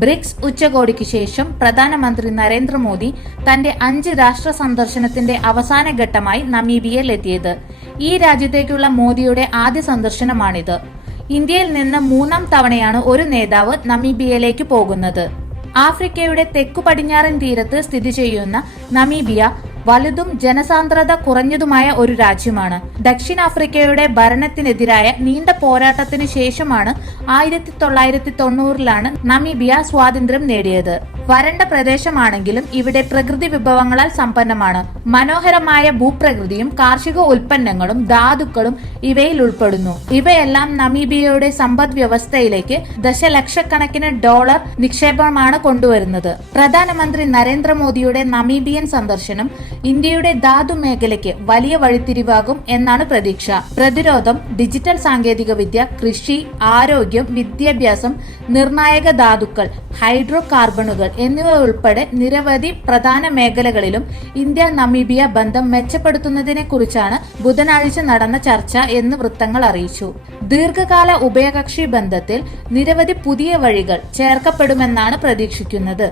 BRICS ഉച്ചകോടിക്ക് ശേഷം പ്രധാനമന്ത്രി നരേന്ദ്രമോദി തന്റെ അഞ്ച് രാഷ്ട്ര സന്ദർശനത്തിന്റെ അവസാന ഘട്ടമായി നമീബിയയിൽ എത്തിയത് ഈ രാജ്യത്തേക്കുള്ള മോദിയുടെ ആദ്യ സന്ദർശനമാണിത്. ഇന്ത്യയിൽ നിന്ന് മൂന്നാം തവണയാണ് ഒരു നേതാവ് നമീബിയയിലേക്ക് പോകുന്നത്. ആഫ്രിക്കയുടെ തെക്കു പടിഞ്ഞാറൻ തീരത്ത് സ്ഥിതി ചെയ്യുന്ന നമീബിയ വലുതും ജനസാന്ദ്രത കുറഞ്ഞതുമായ ഒരു രാജ്യമാണ്. ദക്ഷിണാഫ്രിക്കയുടെ ഭരണത്തിനെതിരായ നീണ്ട പോരാട്ടത്തിന് ശേഷമാണ് ആയിരത്തി തൊള്ളായിരത്തി തൊണ്ണൂറിലാണ് നമീബിയ സ്വാതന്ത്ര്യം നേടിയത്. വരണ്ട പ്രദേശമാണെങ്കിലും ഇവിടെ പ്രകൃതി വിഭവങ്ങളാൽ സമ്പന്നമാണ്. മനോഹരമായ ഭൂപ്രകൃതിയും കാർഷിക ഉൽപ്പന്നങ്ങളും ധാതുക്കളും ഇവയിൽ ഉൾപ്പെടുന്നു. ഇവയെല്ലാം നമീബിയയുടെ സമ്പദ് വ്യവസ്ഥയിലേക്ക് ദശലക്ഷക്കണക്കിന് ഡോളർ നിക്ഷേപമാണ് കൊണ്ടുവരുന്നത്. പ്രധാനമന്ത്രി നരേന്ദ്രമോദിയുടെ നമീബിയൻ സന്ദർശനം ഇന്ത്യയുടെ ധാതു മേഖലയ്ക്ക് വലിയ വഴിത്തിരിവാകും എന്നാണ് പ്രതീക്ഷ. പ്രതിരോധം ഡിജിറ്റൽ സാങ്കേതികവിദ്യ കൃഷി ആരോഗ്യം വിദ്യാഭ്യാസം നിർണായക ധാതുക്കൾ ഹൈഡ്രോ കാർബണുകൾ എന്നിവ ഉൾപ്പെടെ നിരവധി പ്രധാന മേഖലകളിലും ഇന്ത്യ നമീബിയ ബന്ധം മെച്ചപ്പെടുത്തുന്നതിനെ കുറിച്ചാണ് ബുധനാഴ്ച നടന്ന ചർച്ച എന്ന് വൃത്തങ്ങൾ അറിയിച്ചു. ദീർഘകാല ഉഭയകക്ഷി ബന്ധത്തിൽ നിരവധി പുതിയ വഴികൾ ചേർക്കപ്പെടുമെന്നാണ് പ്രതീക്ഷിക്കുന്നത്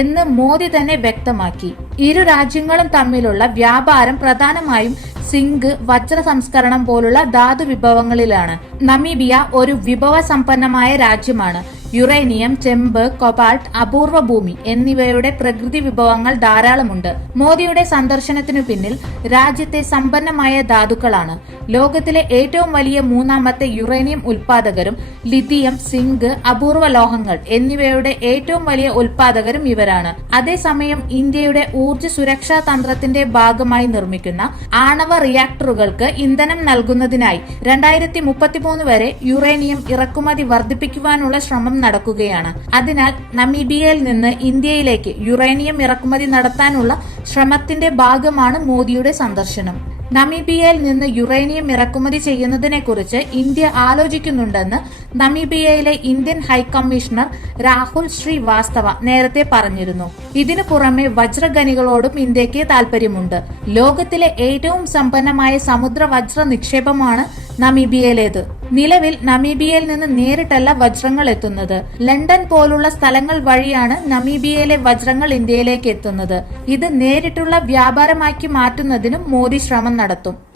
എന്ന് മോദി തന്നെ വ്യക്തമാക്കി. ഇരു രാജ്യങ്ങളും തമ്മിലുള്ള വ്യാപാരം പ്രധാനമായും സിങ്ക് വജ്ര സംസ്കരണം പോലുള്ള ധാതു വിഭവങ്ങളിലാണ് നമീബിയ ഒരു വിഭവ സമ്പന്നമായ രാജ്യമാണ്. യുറേനിയം ചെമ്പ് കൊബാൾട്ട് അപൂർവ ഭൂമി എന്നിവയുടെ പ്രകൃതി വിഭവങ്ങൾ ധാരാളമുണ്ട്. മോദിയുടെ സന്ദർശനത്തിനു പിന്നിൽ രാജ്യത്തെ സമ്പന്നമായ ധാതുക്കളാണ്. ലോകത്തിലെ ഏറ്റവും വലിയ മൂന്നാമത്തെ യുറേനിയം ഉൽപാദകരും ലിഥിയം സിങ്ക് അപൂർവ ലോഹങ്ങൾ എന്നിവയുടെ ഏറ്റവും വലിയ ഉൽപാദകരും ഇവരാണ്. അതേസമയം ഇന്ത്യയുടെ ഊർജ സുരക്ഷാ തന്ത്രത്തിന്റെ ഭാഗമായി നിർമ്മിക്കുന്ന ആണവ റിയാക്ടറുകൾക്ക് ഇന്ധനം നൽകുന്നതിനായി രണ്ടായിരത്തി മുപ്പത്തിമൂന്ന് വരെ യുറേനിയം ഇറക്കുമതി വർദ്ധിപ്പിക്കുവാനുള്ള ശ്രമം നടക്കുകയാണ്. അതിനാൽ നമീബിയയിൽ നിന്ന് ഇന്ത്യയിലേക്ക് യുറേനിയം ഇറക്കുമതി നടത്താനുള്ള ശ്രമത്തിന്റെ ഭാഗമാണ് മോദിയുടെ സന്ദർശനം. നമീബിയയിൽ നിന്ന് യുറേനിയം ഇറക്കുമതി ചെയ്യുന്നതിനെക്കുറിച്ച് ഇന്ത്യ ആലോചിക്കുന്നുണ്ടെന്ന് നമീബിയയിലെ Indian high commissioner Rahul Srivastava നേരത്തെ പറഞ്ഞിരുന്നു. ഇതിനു പുറമെ വജ്രഖനികളോടും ഇന്ത്യയ്ക്ക് താല്പര്യമുണ്ട് ലോകത്തിലെ ഏറ്റവും സമ്പന്നമായ സമുദ്ര വജ്ര നിക്ഷേപമാണ് നമീബിയയിലേത്. നിലവിൽ നമീബിയയിൽ നിന്ന് നേരിട്ടല്ല വജ്രങ്ങൾ എത്തുന്നത്. ലണ്ടൻ പോലുള്ള സ്ഥലങ്ങൾ വഴിയാണ് നമീബിയയിലെ വജ്രങ്ങൾ ഇന്ത്യയിലേക്ക് എത്തുന്നത്. ഇത് നേരിട്ടുള്ള വ്യാപാരമാക്കി മാറ്റുന്നതിനും മോദി ശ്രമം നടത്തും.